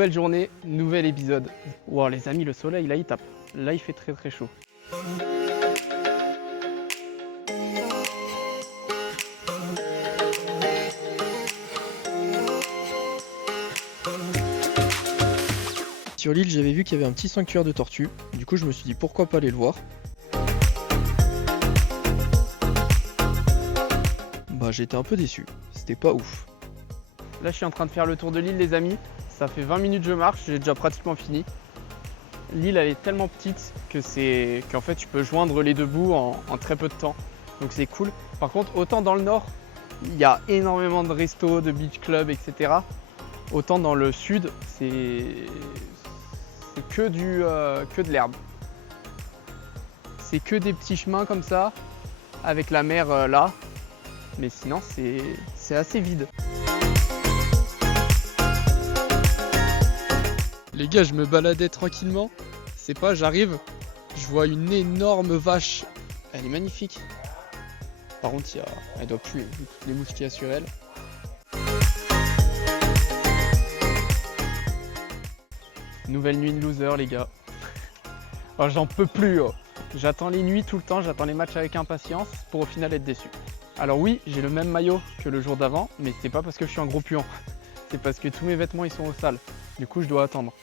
Nouvelle journée, nouvel épisode. Wow les amis, le soleil là il tape. Là il fait très très chaud. Sur l'île, j'avais vu qu'il y avait un petit sanctuaire de tortues. Du coup, je me suis dit pourquoi pas aller le voir. Bah, j'ai été un peu déçu. C'était pas ouf. Là je suis en train de faire le tour de l'île les amis. Ça fait 20 minutes que je marche, j'ai déjà pratiquement fini. L'île elle est tellement petite qu'en fait tu peux joindre les deux bouts en très peu de temps. Donc c'est cool. Par contre autant dans le nord, il y a énormément de restos, de beach clubs, etc. Autant dans le sud, c'est que de l'herbe. C'est que des petits chemins comme ça, avec la mer là. Mais sinon c'est assez vide. Les gars, je me baladais tranquillement. C'est pas, j'arrive, je vois une énorme vache. Elle est magnifique. Par contre, elle doit puer, vu toutes les mouches qu'il y a sur elle. Nouvelle nuit de loser les gars. Oh, j'en peux plus. Oh. J'attends les nuits tout le temps, j'attends les matchs avec impatience pour au final être déçu. Alors oui, j'ai le même maillot que le jour d'avant, mais c'est pas parce que je suis un gros puant. C'est parce que tous mes vêtements ils sont au sale. Du coup je dois attendre.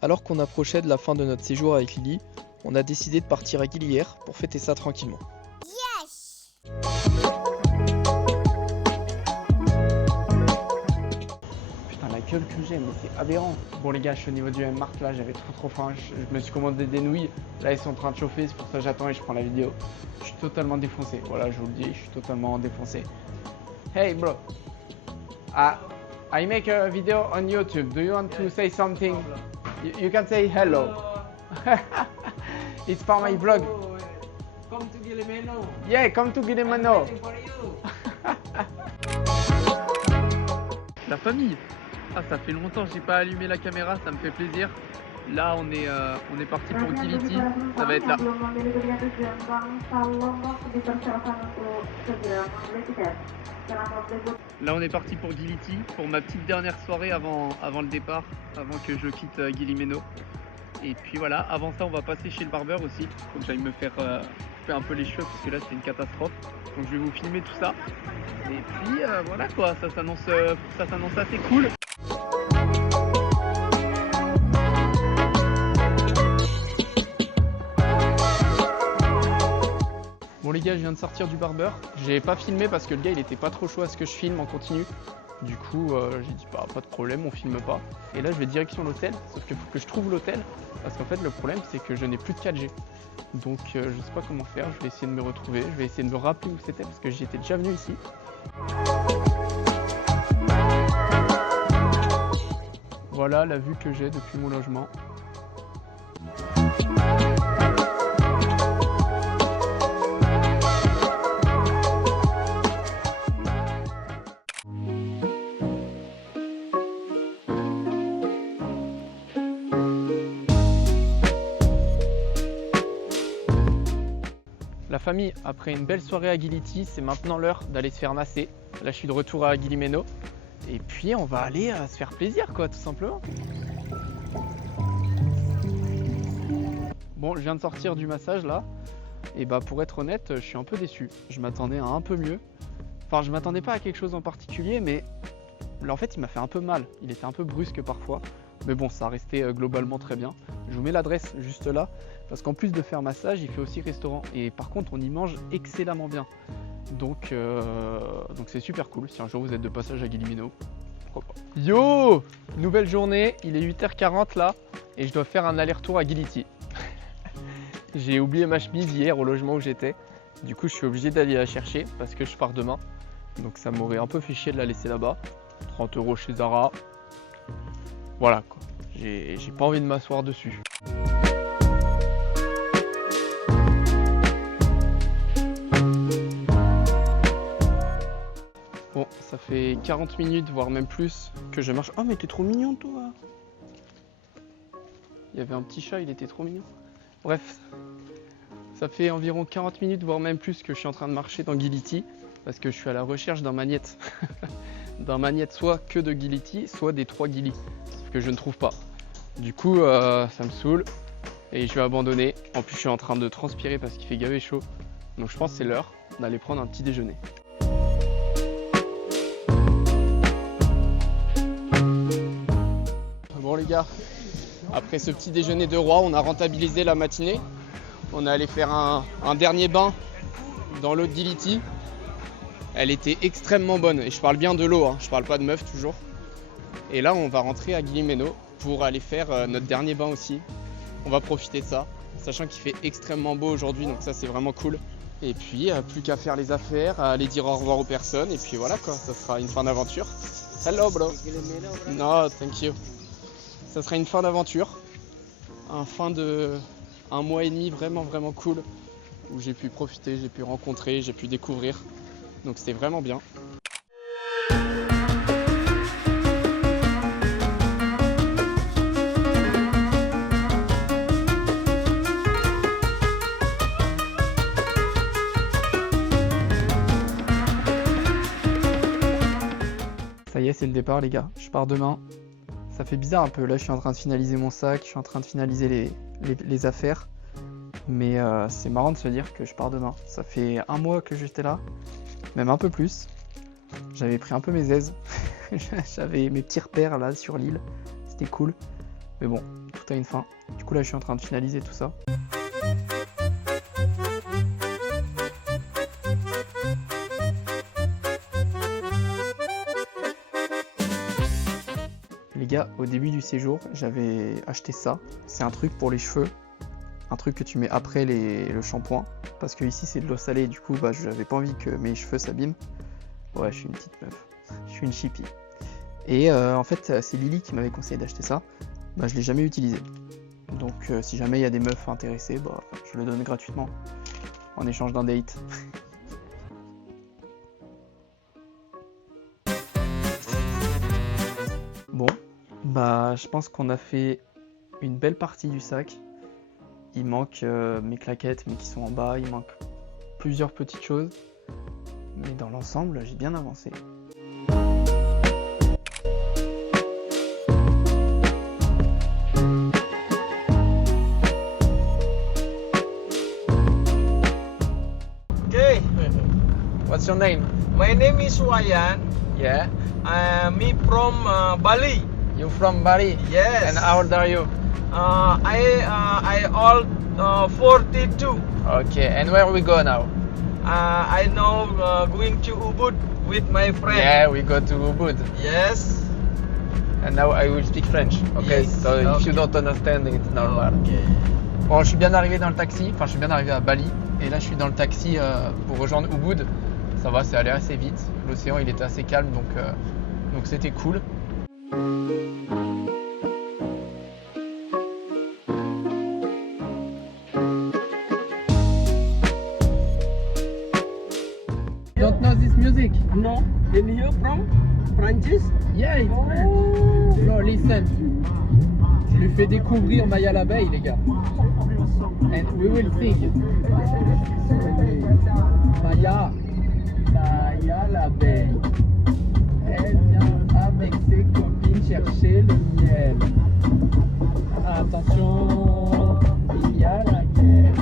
Alors qu'on approchait de la fin de notre séjour avec Lily, on a décidé de partir à Guilière pour fêter ça tranquillement. Putain la gueule que j'ai, mais c'est aberrant. Bon les gars, je suis au niveau du M-Mark là, j'avais trop faim. Je me suis commandé des nouilles. Là ils sont en train de chauffer, c'est pour ça que j'attends et je prends la vidéo. Je suis totalement défoncé. Voilà, je vous le dis, je suis totalement défoncé. Hey bro, I make a video on YouTube. Do you want to say something? You can say hello. It's for my vlog. Come to Guillemeno. Yeah, come to Guillemeno. Waiting for you. La famille. Ah, ça fait longtemps que j'ai pas allumé la caméra, ça me fait plaisir. Là, on est parti pour Gility. Ça va être là. Là, on est parti pour Gility, pour ma petite dernière soirée avant le départ, avant que je quitte Guillemeno. Et puis voilà, avant ça, on va passer chez le barbeur aussi. Faut que j'aille me faire couper un peu les cheveux parce que là, c'est une catastrophe. Donc, je vais vous filmer tout ça. Et puis voilà quoi, ça s'annonce assez cool. Bon les gars, je viens de sortir du barbeur. J'ai pas filmé parce que le gars il était pas trop chaud à ce que je filme en continu. Du coup j'ai dit pas de problème, on filme pas. Et là je vais direction l'hôtel, sauf qu'il faut que je trouve l'hôtel. Parce qu'en fait le problème c'est que je n'ai plus de 4G. Donc je sais pas comment faire, je vais essayer de me retrouver. Je vais essayer de me rappeler où c'était parce que j'y étais déjà venu ici. Voilà la vue que j'ai depuis mon logement. La famille, après une belle soirée à Gility, c'est maintenant l'heure d'aller se faire masser. Là je suis de retour à Guillemeno. Et puis on va aller se faire plaisir quoi, tout simplement. Bon, je viens de sortir du massage là. Et bah pour être honnête, je suis un peu déçu. Je m'attendais à un peu mieux. Enfin, je m'attendais pas à quelque chose en particulier, mais là en fait il m'a fait un peu mal. Il était un peu brusque parfois. Mais bon, ça a resté globalement très bien. Je vous mets l'adresse juste là. Parce qu'en plus de faire massage, il fait aussi restaurant. Et par contre, on y mange excellemment bien. Donc c'est super cool. Si un jour vous êtes de passage à Guillemeno, pourquoi pas. Yo! Nouvelle journée, il est 8h40 là. Et je dois faire un aller-retour à Gility. J'ai oublié ma chemise hier au logement où j'étais. Du coup, je suis obligé d'aller la chercher parce que je pars demain. Donc ça m'aurait un peu fait chier de la laisser là-bas. 30 € chez Zara. Voilà quoi. J'ai pas envie de m'asseoir dessus. Bon, ça fait 40 minutes, voire même plus, que je marche. Oh, mais t'es trop mignon, toi! Il y avait un petit chat, il était trop mignon. Bref, ça fait environ 40 minutes, voire même plus, que je suis en train de marcher dans Gility. parce que je suis à la recherche d'un magnète. D'un magnète soit que de Ghillie, soit des 3 Ghillie, ce que je ne trouve pas. Du coup, ça me saoule et je vais abandonner. En plus, je suis en train de transpirer parce qu'il fait gavé chaud. Donc je pense que c'est l'heure d'aller prendre un petit déjeuner. Bon les gars, après ce petit déjeuner de roi, on a rentabilisé la matinée. On est allé faire un dernier bain dans l'eau de Ghillie. Elle était extrêmement bonne et je parle bien de l'eau, hein, je parle pas de meuf toujours. Et là on va rentrer à Guillemeno pour aller faire notre dernier bain aussi. On va profiter de ça, sachant qu'il fait extrêmement beau aujourd'hui, donc ça c'est vraiment cool. Et puis plus qu'à faire les affaires, à aller dire au revoir aux personnes et puis voilà quoi, ça sera une fin d'aventure. Hello bro. No, thank you. Ça sera une fin d'aventure, un mois et demi vraiment cool où j'ai pu profiter, j'ai pu rencontrer, j'ai pu découvrir. Donc c'était vraiment bien. Ça y est, c'est le départ les gars, je pars demain. Ça fait bizarre un peu, là je suis en train de finaliser mon sac, je suis en train de finaliser les affaires. Mais c'est marrant de se dire que je pars demain. Ça fait un mois que j'étais là, même un peu plus. J'avais pris un peu mes aises. J'avais mes petits repères là sur l'île. C'était cool. Mais bon, tout a une fin. Du coup là je suis en train de finaliser tout ça. Les gars, au début du séjour, j'avais acheté ça. C'est un truc pour les cheveux. Un truc que tu mets après le shampoing. Parce que ici c'est de l'eau salée, du coup bah, j'avais pas envie que mes cheveux s'abîment. Ouais, je suis une petite meuf. Je suis une chippie. Et en fait, c'est Lily qui m'avait conseillé d'acheter ça. Bah, je l'ai jamais utilisé. Donc si jamais il y a des meufs intéressées, bah, je le donne gratuitement. En échange d'un date. Bon, bah je pense qu'on a fait une belle partie du sac. Il manque mes claquettes, mais qui sont en bas. Il manque plusieurs petites choses. Mais dans l'ensemble, j'ai bien avancé. Okay, What's your name? my name is Wayan. Yeah. Me from Bali. You from Bali? Yes. And how old are you? I old 42. Okay, and where we go now? I know going to Ubud with my friend. Yeah, we go to Ubud. Yes. And now I will speak French. Okay, Yes, so if you okay. don't understand, it's normal. Okay. Bon, je suis bien arrivé dans le taxi, enfin je suis bien arrivé à Bali, et là je suis dans le taxi pour rejoindre Ubud. Ça va, c'est allé assez vite. L'océan il était assez calme, donc c'était cool. Don't know this music? No, in here from Francis? Yeah, it's French. No, listen. Je lui fais découvrir Maya l'abeille, les gars. And we will sing. Maya l'abeille. Elle vient avec ses copines chercher le miel. Attention, il y a la guerre.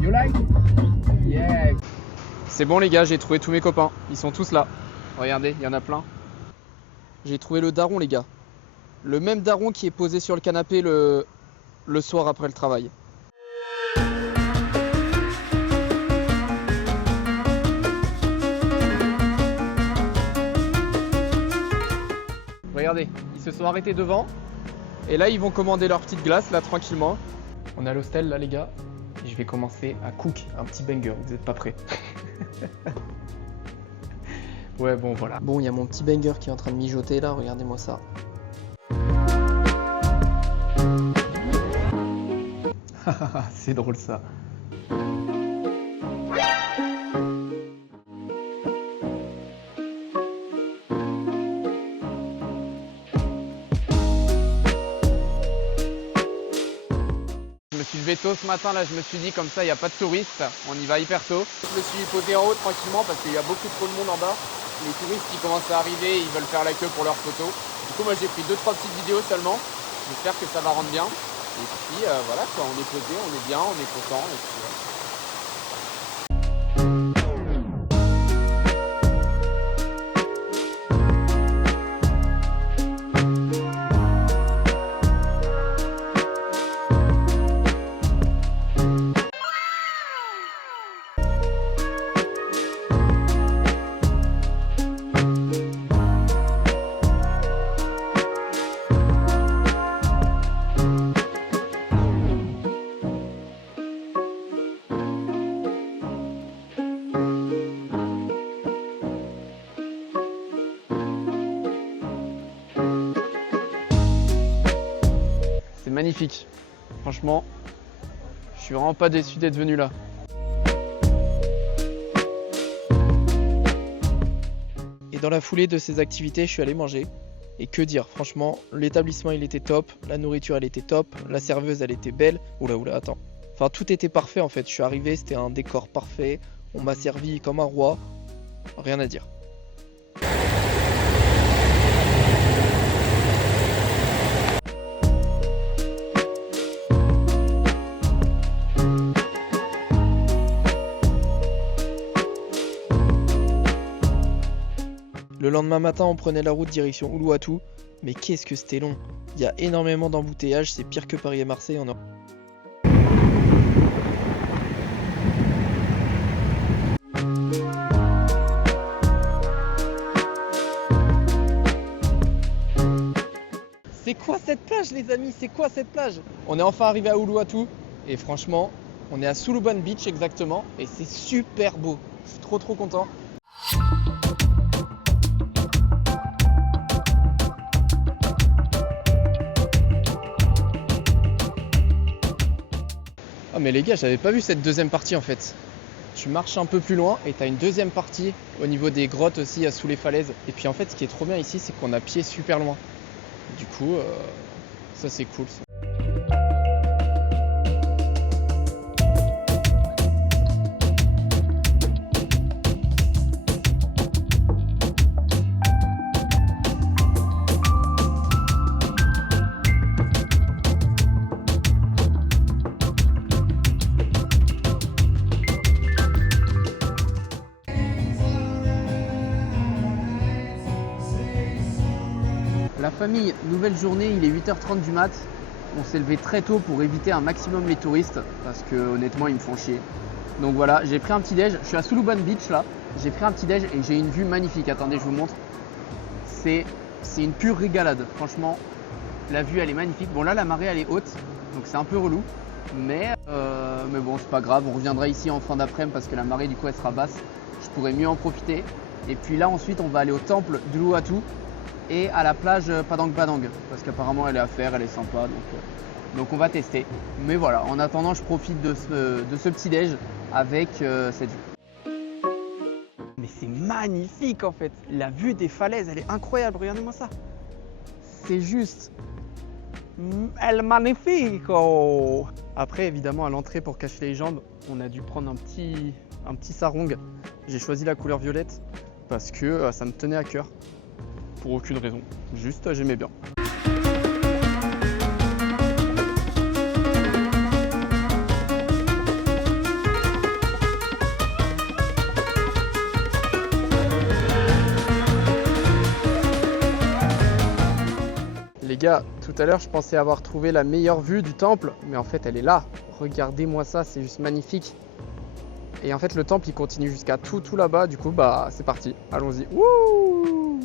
You like? Yeah. C'est bon les gars, j'ai trouvé tous mes copains. Ils sont tous là. Regardez, il y en a plein. J'ai trouvé le daron les gars. Le même daron qui est posé sur le canapé le soir après le travail. Regardez, ils se sont arrêtés devant. Et là, ils vont commander leur petite glace, là, tranquillement. On est à l'hostel, là, les gars. Et je vais commencer à cook un petit banger. Vous êtes pas prêts? Ouais, bon, voilà. Bon, il y a mon petit banger qui est en train de mijoter, là. Regardez-moi ça. C'est drôle, ça. levé tôt ce matin, là je me suis dit comme ça il n'y a pas de touristes, on y va hyper tôt. Je me suis posé en haut tranquillement parce qu'il y a beaucoup trop de monde en bas. Les touristes qui commencent à arriver, ils veulent faire la queue pour leurs photos. Du coup moi j'ai pris 2-3 petites vidéos seulement. J'espère que ça va rendre bien. Et puis voilà quoi, on est posé, on est bien, on est content. Et puis, c'est magnifique. Franchement, je suis vraiment pas déçu d'être venu là. Et dans la foulée de ces activités, je suis allé manger. Et que dire, franchement, l'établissement il était top, la nourriture elle était top, la serveuse elle était belle. Oula, attends. Enfin, tout était parfait en fait. Je suis arrivé, c'était un décor parfait. On m'a servi comme un roi. Rien à dire. Le lendemain matin, on prenait la route direction Uluwatu, mais qu'est-ce que c'était long. Il y a énormément d'embouteillages, c'est pire que Paris et Marseille en Europe. C'est quoi cette plage les amis? C'est quoi cette plage? On est enfin arrivé à Uluwatu et franchement, on est à Suluban Beach exactement et c'est super beau. Je suis trop content. Oh mais les gars, j'avais pas vu cette deuxième partie en fait. Tu marches un peu plus loin et t'as une deuxième partie au niveau des grottes aussi sous les falaises. Et puis en fait ce qui est trop bien ici c'est qu'on a pied super loin. Du coup ça c'est cool ça. La famille, nouvelle journée, il est 8h30 du mat. On s'est levé très tôt pour éviter un maximum les touristes parce que honnêtement ils me font chier. Donc voilà, j'ai pris un petit déj, je suis à Suluban Beach là. J'ai pris un petit déj et j'ai une vue magnifique. Attendez, je vous montre. C'est une pure régalade. Franchement, la vue elle est magnifique. Bon là la marée elle est haute, donc c'est un peu relou. Mais bon c'est pas grave, on reviendra ici en fin d'après-midi parce que la marée du coup elle sera basse. Je pourrai mieux en profiter. Et puis là ensuite on va aller au temple d'Uluwatu et à la plage Padang Padang parce qu'apparemment elle est à faire, elle est sympa donc on va tester. Mais voilà, en attendant je profite de ce petit déj avec cette vue. Mais c'est magnifique en fait, la vue des falaises elle est incroyable, regardez-moi ça. C'est juste elle magnifique. Oh. Après évidemment à l'entrée pour cacher les jambes, on a dû prendre un petit sarong. J'ai choisi la couleur violette parce que ça me tenait à cœur. Pour aucune raison, juste j'aimais bien. Les gars, tout à l'heure je pensais avoir trouvé la meilleure vue du temple, mais en fait elle est là. Regardez-moi ça, c'est juste magnifique. Et en fait le temple il continue jusqu'à tout là-bas, du coup bah c'est parti, allons-y. Wouh!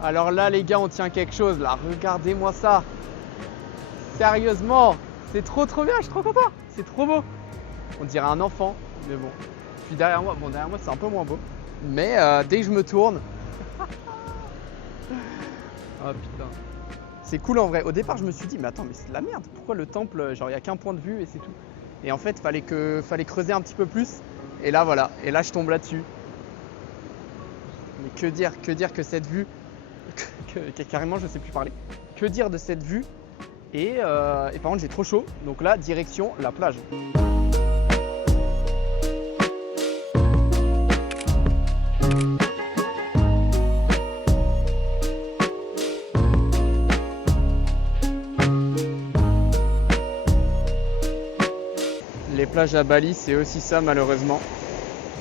Alors là les gars on tient quelque chose là, regardez-moi ça. Sérieusement, c'est trop bien, je suis trop content, c'est trop beau. On dirait un enfant, mais bon. Puis derrière moi c'est un peu moins beau. Mais dès que je me tourne. Oh putain. C'est cool en vrai. Au départ je me suis dit mais attends mais c'est de la merde, pourquoi le temple, genre il n'y a qu'un point de vue et c'est tout. Et en fait fallait creuser un petit peu plus. Et là voilà, et là je tombe là-dessus. Et que dire que cette vue, carrément je sais plus parler, que dire de cette vue et par contre j'ai trop chaud, donc là direction la plage. Les plages à Bali, c'est aussi ça malheureusement.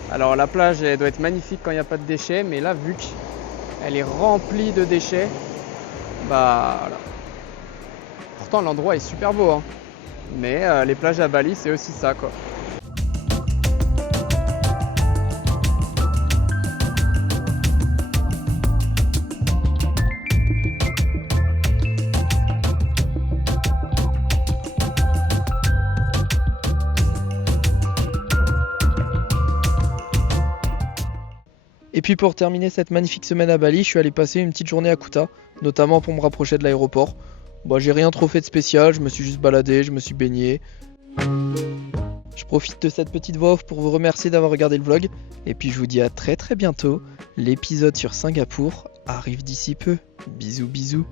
Alors la plage, elle doit être magnifique quand il n'y a pas de déchets, mais là, vu qu'elle est remplie de déchets, bah voilà. Pourtant l'endroit est super beau, hein. Mais les plages à Bali, c'est aussi ça, quoi. Et puis pour terminer cette magnifique semaine à Bali, je suis allé passer une petite journée à Kuta, notamment pour me rapprocher de l'aéroport. Bon, j'ai rien trop fait de spécial, je me suis juste baladé, je me suis baigné. Je profite de cette petite voix off pour vous remercier d'avoir regardé le vlog. Et puis je vous dis à très très bientôt. L'épisode sur Singapour arrive d'ici peu. Bisous bisous.